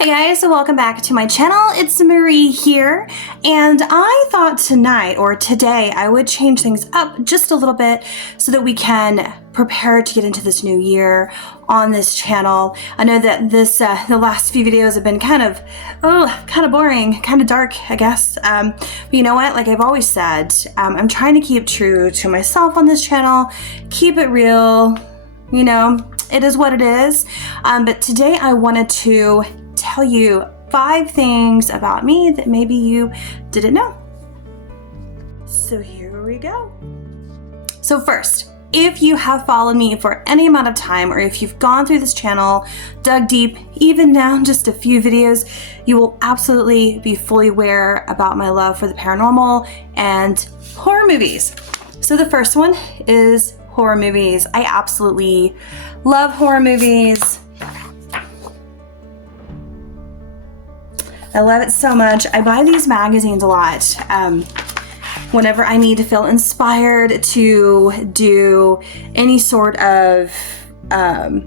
Hey guys, so welcome back to my channel. It's Marie here, and I thought tonight or today I would change things up just a little bit so that we can prepare to get into this new year on this channel. I know that the last few videos have been kind of boring, kind of dark, I guess. But you know what? Like I've always said, I'm trying to keep true to myself on this channel, keep it real. You know, it is what it is. But today I wanted to tell you 5 things about me that maybe you didn't know. So here we go. So first, if you have followed me for any amount of time, or if you've gone through this channel, dug deep, even down just a few videos, you will absolutely be fully aware about my love for the paranormal and horror movies. So the first one is horror movies. I absolutely love horror movies. I love it so much. I buy these magazines a lot whenever I need to feel inspired to do any sort of like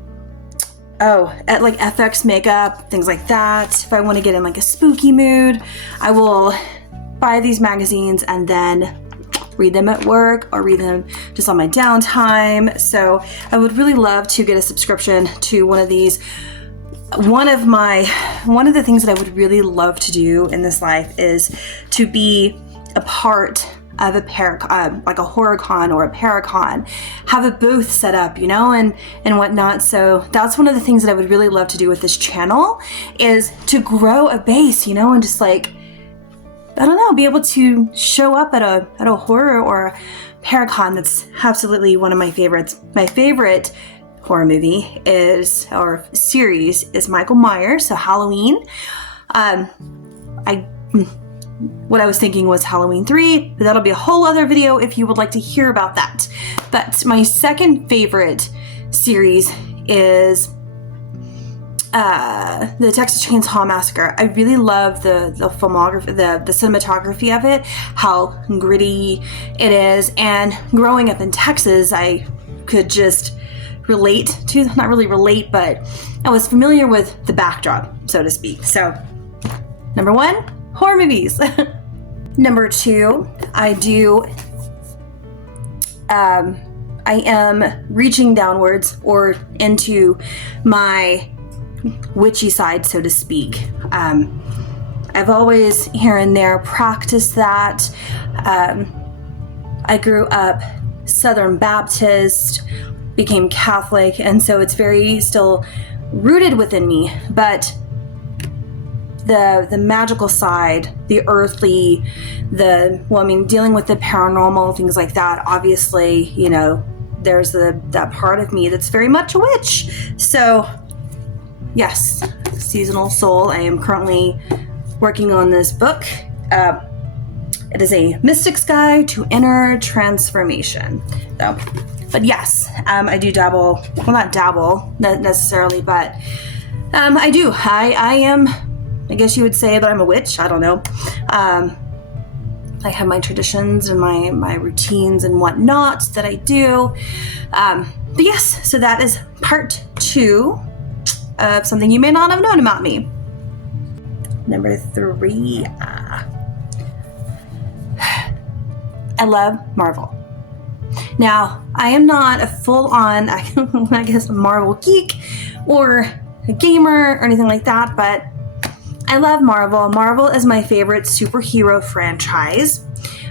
FX makeup, things like that. If I want to get in like a spooky mood, I will buy these magazines and then read them at work or read them just on my downtime. So I would really love to get a subscription to one of these. One of the things that I would really love to do in this life is to be a part of like a horror con or a paracon, have a booth set up, you know, and whatnot. So that's one of the things that I would really love to do with this channel, is to grow a base, you know, and just like, I don't know, be able to show up at a horror or a paracon. That's absolutely one of my favorites. My favorite horror movie or series is Michael Myers, so Halloween. What I was thinking was Halloween 3, but that'll be a whole other video if you would like to hear about that. But my second favorite series is the Texas Chainsaw Massacre. I really love the filmography, the cinematography of it, how gritty it is. And growing up in Texas, I could just not really relate, but I was familiar with the backdrop, so to speak. So, number 1, horror movies. Number 2, I am reaching downwards or into my witchy side, so to speak. I've always here and there practiced that. I grew up Southern Baptist, became Catholic, and so it's very still rooted within me. But the magical side, the earthly, dealing with the paranormal, things like that, obviously, you know, there's that part of me that's very much a witch. So yes, Seasonal Soul. I am currently working on this book. It is a mystic's guide to inner transformation. So, but yes, I do dabble. Well, not dabble necessarily, but I do. I am. I guess you would say that I'm a witch. I don't know. I have my traditions and my routines and whatnot that I do. But yes, so that is part 2 of something you may not have known about me. Number 3. I love Marvel. Now, I am not a full-on, I guess, Marvel geek or a gamer or anything like that, but I love Marvel. Marvel is my favorite superhero franchise.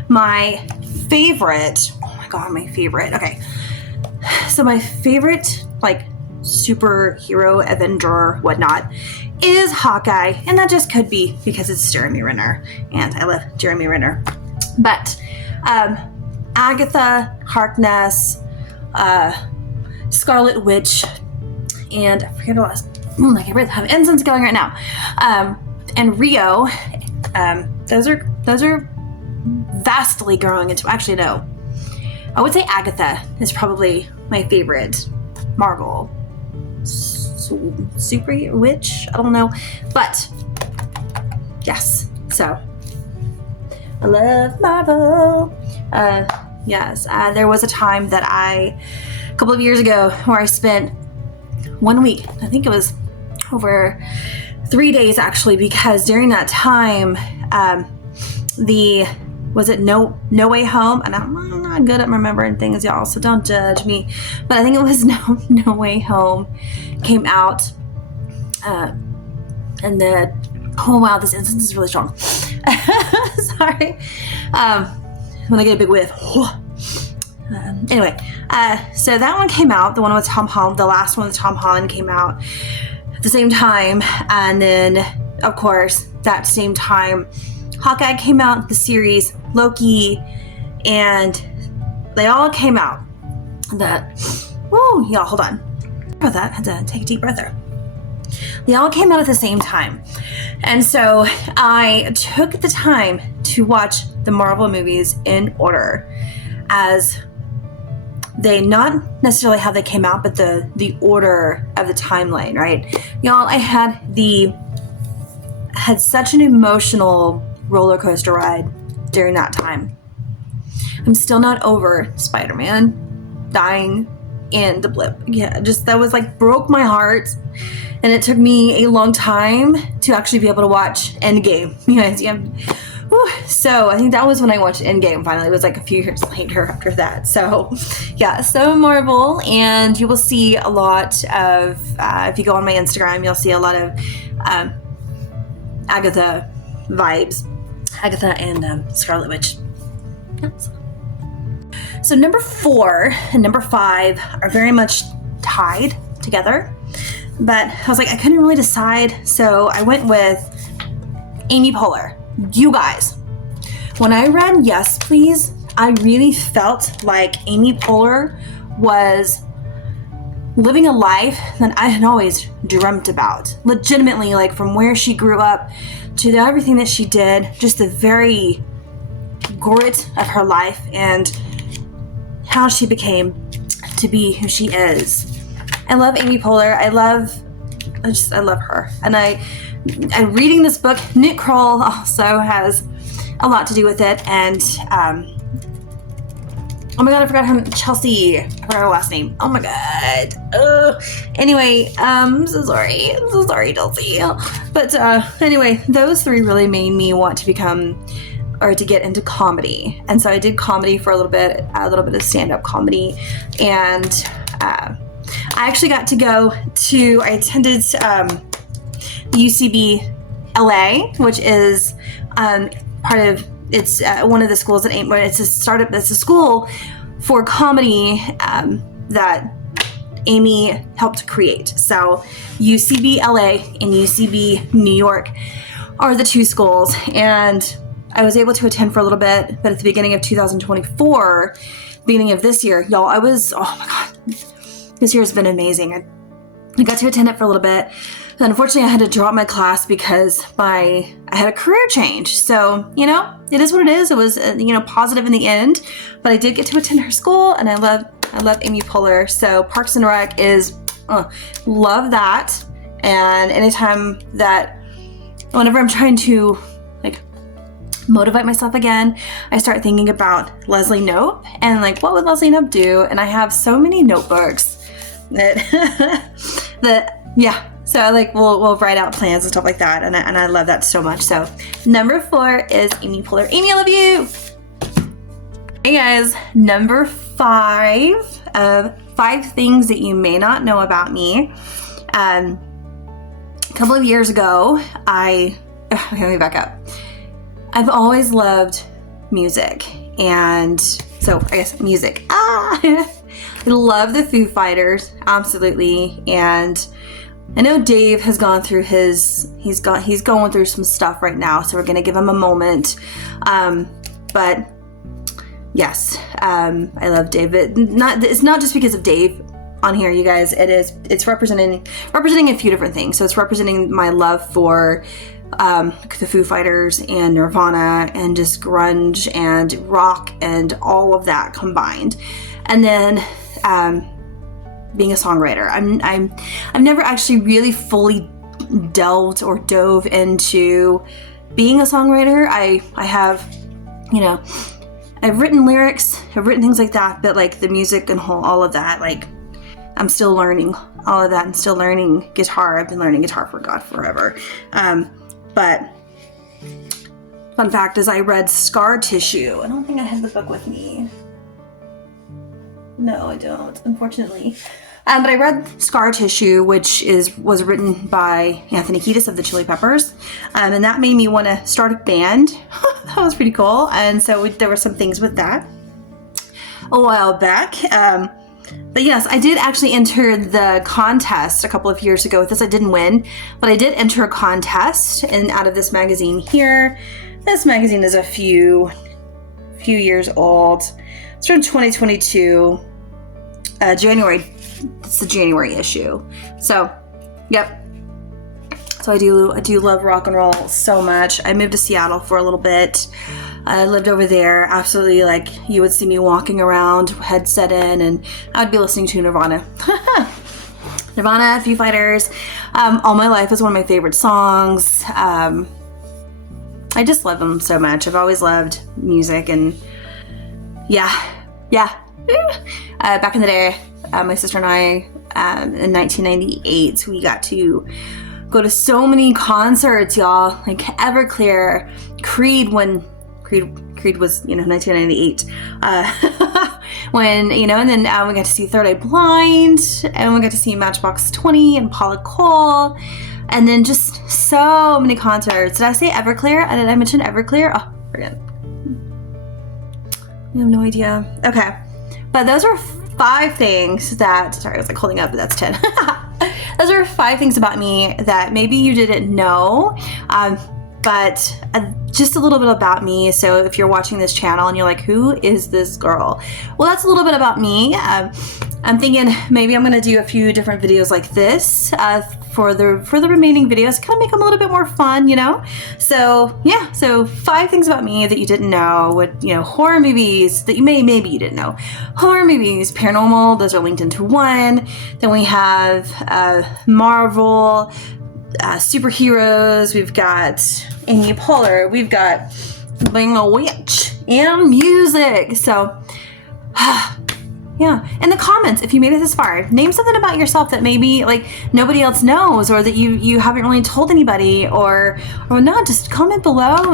My favorite, okay. So my favorite, like, superhero, Avenger, whatnot, is Hawkeye, and that just could be because it's Jeremy Renner, and I love Jeremy Renner. But Agatha Harkness, Scarlet Witch, and I forget what else. I can't have incense going right now. And Rio, those are vastly growing into. Actually, no. I would say Agatha is probably my favorite Marvel super witch. I don't know, but yes. So I love Marvel. Yes, there was a time that a couple of years ago, where I spent 1 week. I think it was over 3 days actually, because during that time, was it No Way Home? And I'm not good at remembering things, y'all, so don't judge me. But I think it was No Way Home came out. And then, oh wow, this incense is really strong. Sorry. When I get a big whiff. Anyway, so that one came out, the one with Tom Holland, the last one with Tom Holland came out at the same time. And then, of course, that same time, Hawkeye came out, the series, Loki, and they all came out. Y'all, hold on. About that, I had to take a deep breath there. They all came out at the same time. And so I took the time to watch the Marvel movies in order, as they, not necessarily how they came out, but the order of the timeline, right? Y'all, I had such an emotional roller coaster ride during that time. I'm still not over Spider-Man dying in the blip. Yeah, just that was like broke my heart. And it took me a long time to actually be able to watch Endgame. You guys, yeah. So I think that was when I watched Endgame finally. It was like a few years later after that. So yeah, so Marvel, and you will see a lot of, if you go on my Instagram, you'll see a lot of Agatha vibes. Agatha and Scarlet Witch. Yes. So number 4 and number 5 are very much tied together. But I was like, I couldn't really decide, so I went with Amy Poehler. You guys, when I read Yes Please, I really felt like Amy Poehler was living a life that I had always dreamt about. Legitimately, like from where she grew up to everything that she did, just the very grit of her life and how she became to be who she is. I love Amy Poehler. I love her. And I'm reading this book. Nick Kroll also has a lot to do with it. And oh my god, I forgot her, Chelsea. I forgot her last name. Oh my god. Anyway, I'm so sorry. I'm so sorry, Chelsea. But anyway, those 3 really made me want to become, or to get into comedy. And so I did comedy for a little bit of stand-up comedy. And I actually got to go to, I attended the UCB LA, which is part of, it's one of the schools at Ames. It's a startup, it's a school for comedy that Amy helped create. So UCB LA and UCB New York are the 2 schools. And I was able to attend for a little bit, but at the beginning of 2024, beginning of this year, y'all, oh my god, this year has been amazing. I got to attend it for a little bit. Unfortunately, I had to drop my class because I had a career change. So, you know, it is what it is. It was, positive in the end, but I did get to attend her school, and I love Amy Poehler. So Parks and Rec is, love that. And anytime whenever I'm trying to motivate myself again, I start thinking about Leslie Knope and what would Leslie Knope do? And I have so many notebooks that yeah. So we'll write out plans and stuff like that, and I love that so much. So number 4 is Amy Poehler. Amy, I love you. Hey guys, number 5 of 5 things that you may not know about me. A couple of years ago, let me back up. I've always loved music, and so I guess music. I love the Foo Fighters, absolutely. And I know Dave has gone through he's going through some stuff right now, so we're gonna give him a moment. But yes, I love Dave. It's not just because of Dave on here, you guys. It's representing a few different things. So it's representing my love for the Foo Fighters and Nirvana and just grunge and rock and all of that combined. And then being a songwriter. I've never actually really fully delved or dove into being a songwriter. I have, I've written lyrics, I've written things like that, but the music and all of that, I'm still learning all of that. I'm still learning guitar. I've been learning guitar for God forever. But fun fact is I read Scar Tissue. I don't think I have the book with me. No, I don't, unfortunately. But I read Scar Tissue, which was written by Anthony Kiedis of the Chili Peppers. And that made me want to start a band. That was pretty cool. And so there were some things with that a while back. But yes, I did actually enter the contest a couple of years ago with this. I didn't win, but I did enter a contest, and out of this magazine here. This magazine is a few years old. It's from 2022, January. It's the January issue. So, yep. So I do love rock and roll so much. I moved to Seattle for a little bit. I lived over there. Absolutely, like, you would see me walking around, headset in, and I would be listening to Nirvana. Nirvana, Foo Fighters. All My Life is one of my favorite songs. I just love them so much. I've always loved music, and yeah. Back in the day, my sister and I, in 1998, we got to go to so many concerts, y'all. Like Everclear, Creed was, 1998. When, and then we got to see Third Eye Blind, and we got to see Matchbox 20 and Paula Cole, and then just so many concerts. Did I say Everclear? Did I mention Everclear? Oh, forget. I have no idea. Okay. But those are 5 things that, sorry, I was like holding up, but that's 10. Those are 5 things about me that maybe you didn't know, but just a little bit about me. So if you're watching this channel and you're like, who is this girl? Well, that's a little bit about me. I'm thinking maybe I'm going to do a few different videos like this for the remaining videos, kind of make them a little bit more fun, So yeah, so 5 things about me that you didn't know. Horror movies that you maybe you didn't know. Horror movies, paranormal, those are linked into one. Then we have Marvel, superheroes. We've got Amy Poehler. We've got being a witch and music. So yeah, in the comments, if you made it this far, name something about yourself that maybe like nobody else knows, or that you haven't really told anybody, or not. Just comment below,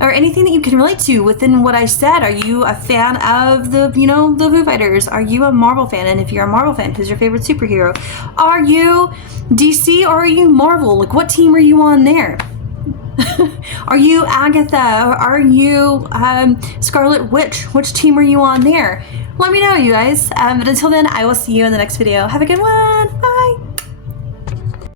or anything that you can relate to within what I said. Are you a fan of the Foo Fighters? Are you a Marvel fan? And if you're a Marvel fan, who's your favorite superhero? Are you DC or are you Marvel? Like, what team are you on there? Are you Agatha? Are you Scarlet Witch? Which team are you on there? Let me know, you guys. But until then, I will see you in the next video. Have a good one.